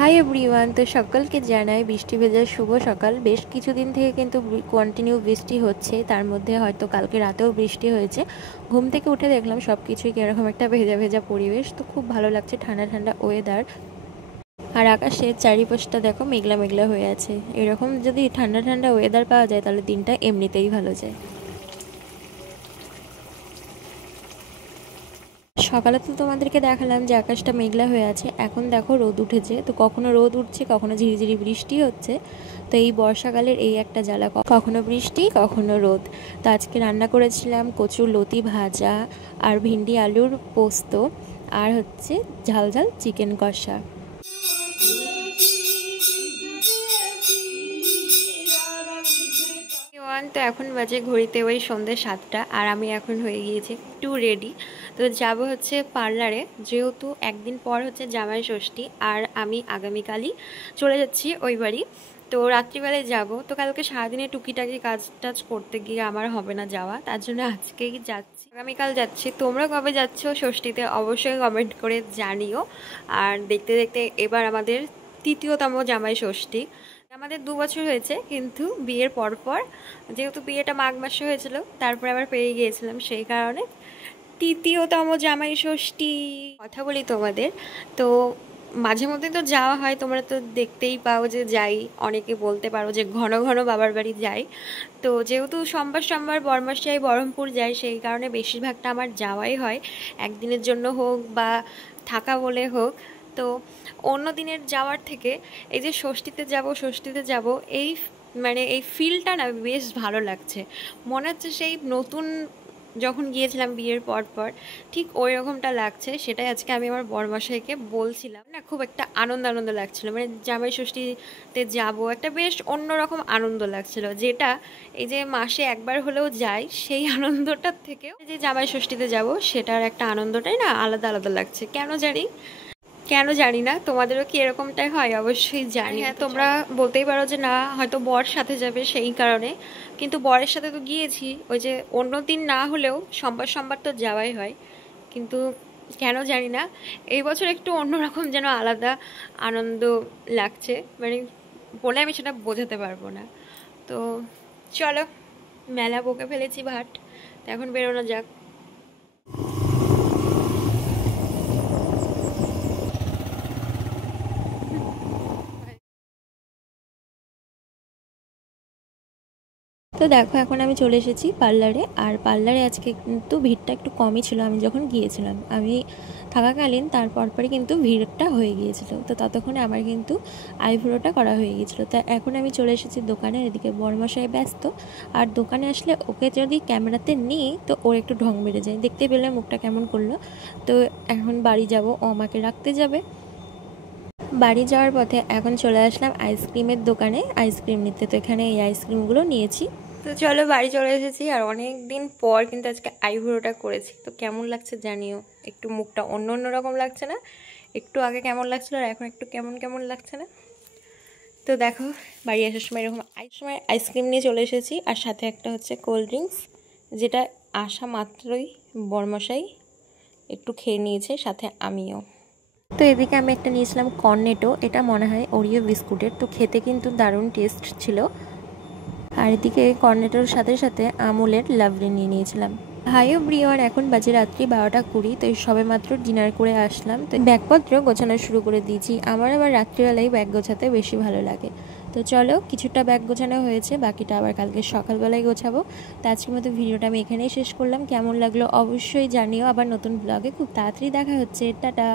Hi everyone, তো সকলকে জানাই বৃষ্টি ভেজা শুভ সকাল। বেশ কিছুদিন থেকে কিন্তু কন্টিনিউ বৃষ্টি হচ্ছে, তার মধ্যে হয়তো কালকে রাতেও বৃষ্টি হয়েছে। ঘুম থেকে উঠে দেখলাম সব কিছুই কীরকম একটা ভেজা ভেজা পরিবেশ, তো খুব ভালো লাগছে, ঠান্ডা ঠান্ডা ওয়েদার। আর আকাশের চারিপাশটা দেখো মেঘলা মেঘলা হয়ে আছে। এরকম যদি ঠান্ডা ঠান্ডা ওয়েদার পাওয়া যায় তাহলে দিনটা এমনিতেই ভালো যায়। সকালে তো তোমাদেরকে দেখালাম যে আকাশটা মেঘলা হয়ে আছে, এখন দেখো রোদ উঠেছে। তো কখনো রোদ উঠছে, কখনো ঝিরিঝিরি বৃষ্টি হচ্ছে। তো এই বর্ষাকালের এই একটা জ্বালা, কখনো বৃষ্টি কখনো রোদ। তো আজকে রান্না করেছিলাম কচুর লতি ভাজা আর ভিন্ডি আলুর পোস্ত, আর হচ্ছে ঝাল ঝাল চিকেন কষা। তো এখন বাজে ঘড়িতে ওই সন্ধ্যে 7টা, আর আমি এখন হয়ে গিয়েছি একটু রেডি। তো যাব হচ্ছে পার্লারে, যেহেতু একদিন পর হচ্ছে জামাই ষষ্ঠী, আর আমি আগামীকালই চলে যাচ্ছি ওই বাড়ি। তো রাত্রিবেলায় যাব। তো কালকে সারাদিনে টুকিটাকি কাজ টাজ করতে গিয়ে আমার হবে না যাওয়া, তার জন্য আজকেই যাচ্ছি, আগামীকাল যাচ্ছি। তোমরা কবে যাচ্ছ ষষ্ঠীতে অবশ্যই কমেন্ট করে জানিও। আর দেখতে দেখতে এবার আমাদের তৃতীয়তম জামাই ষষ্ঠী। আমাদের 2 বছর হয়েছে, কিন্তু বিয়ের পর যেহেতু বিয়েটা মাঘ মাসে হয়েছিল, তারপরে আবার পেয়ে গিয়েছিলাম, সেই কারণে তৃতীয়তম জামাই ষষ্ঠী। কথা বলি তোমাদের, তো মাঝে মধ্যে তো যাওয়া হয়, তোমরা তো দেখতেই পাও যে যাই। অনেকে বলতে পারো যে ঘন ঘন বাবার বাড়ি যাই। তো যেহেতু সোমবার সোমবার বরমাসাই বহরমপুর যাই, সেই কারণে বেশিরভাগটা আমার যাওয়াই হয়, একদিনের জন্য হোক বা থাকা বলে হোক। তো অন্য দিনের যাওয়ার থেকে এই যে ষষ্ঠীতে যাব, এই মানে এই ফিলটা না বেশ ভালো লাগছে। মনে হচ্ছে সেই নতুন যখন গিয়েছিলাম বিয়ের পর ঠিক ওই রকমটা লাগছে। সেটাই আজকে আমি আমার বরমশাইকে বলছিলাম, না খুব একটা আনন্দ আনন্দ লাগছিল, মানে জামাই ষষ্ঠীতে যাব একটা বেশ অন্যরকম আনন্দ লাগছিল, যেটা এই যে মাসে একবার হলেও যাই সেই আনন্দটার থেকেও যে জামাই ষষ্ঠীতে যাব সেটার একটা আনন্দটাই না আলাদা আলাদা লাগছে। কেন জানি না, তোমাদেরও কি এরকমটাই হয় অবশ্যই জানি। হ্যাঁ, তোমরা বলতেই পারো যে না হয়তো বর সাথে যাবে সেই কারণে, কিন্তু বরের সাথে তো গিয়েছি, ওই যে অন্য দিন না হলেও সোমবার সোমবার তো যাওয়াই হয়। কিন্তু কেন জানি না এই বছর একটু অন্যরকম যেন আলাদা আনন্দ লাগছে, মানে বলে আমি সেটা বোঝাতে পারবো না। তো চলো, মেলা বকে ফেলেছি ভাট, তো এখন বেরোনো যাক। তো দেখো এখন আমি চলে এসেছি পার্লারে, আর পার্লারে আজকে কিন্তু ভিড়টা একটু কমই ছিল। আমি যখন গিয়েছিলাম, আমি থাকাকালীন তারপরে কিন্তু ভিড়টা হয়ে গিয়েছিল। তো ততক্ষণে আমার কিন্তু আইব্রোটা করা হয়ে গিয়েছিলো। তা এখন আমি চলে এসেছি দোকানে, এদিকে বরমশাই ব্যস্ত। আর দোকানে আসলে ওকে যদি ক্যামেরাতে নিই তো ওর একটু ঢং বেড়ে যায়, দেখতে পেলে মুখটা কেমন করলো। তো এখন বাড়ি যাব, ও আমাকে রাখতে যাবে। বাড়ি যাওয়ার পথে এখন চলে আসলাম আইসক্রিমের দোকানে আইসক্রিম নিতে। তো এখানে এই আইসক্রিমগুলো নিয়েছি। তো চলো বাড়ি চলে এসেছি, আর অনেক দিন পর কিন্তু আজকে আইব্রোটা করেছি। তো কেমন লাগছে জানিও, একটু মুখটা অন্য অন্য রকম লাগছে না? একটু আগে কেমন লাগছিল আর এখন একটু কেমন কেমন লাগছে না? তো দেখো বাড়ি আসার সময় এরকম আইসক্রিম নিয়ে চলে এসেছি, আর সাথে একটা হচ্ছে কোল্ড ড্রিঙ্কস, যেটা আসা মাত্রই বরমশাই একটু খেয়ে নিয়েছে, সাথে আমিও। তো এদিকে আমি একটা নিয়েছিলাম কর্নেটো, এটা মনে হয় ওরিও বিস্কুটের। তো খেতে কিন্তু দারুণ টেস্ট ছিল। আর এদিকে কর্নেটোর সাথে সাথে আমুলের লাভলি নিয়ে নিয়েছিলাম। হাই এভরিওয়ান, এখন বাজে রাত্রি 12টা 20। তো সবে মাত্র ডিনার করে আসলাম, তো ব্যাগপত্র গোছানো শুরু করে দিয়েছি। আমার আবার রাত্রিবেলায় ব্যাগ গোছাতে বেশি ভালো লাগে। তো চলো, কিছুটা ব্যাগ গোছানো হয়েছে, বাকিটা আবার কালকে সকালবেলায় গোছাবো। তো আজকের মতো ভিডিওটা আমি এখানেই শেষ করলাম। কেমন লাগলো অবশ্যই জানিও। আবার নতুন ব্লগে খুব তাড়াতাড়ি দেখা হচ্ছে। টাটা।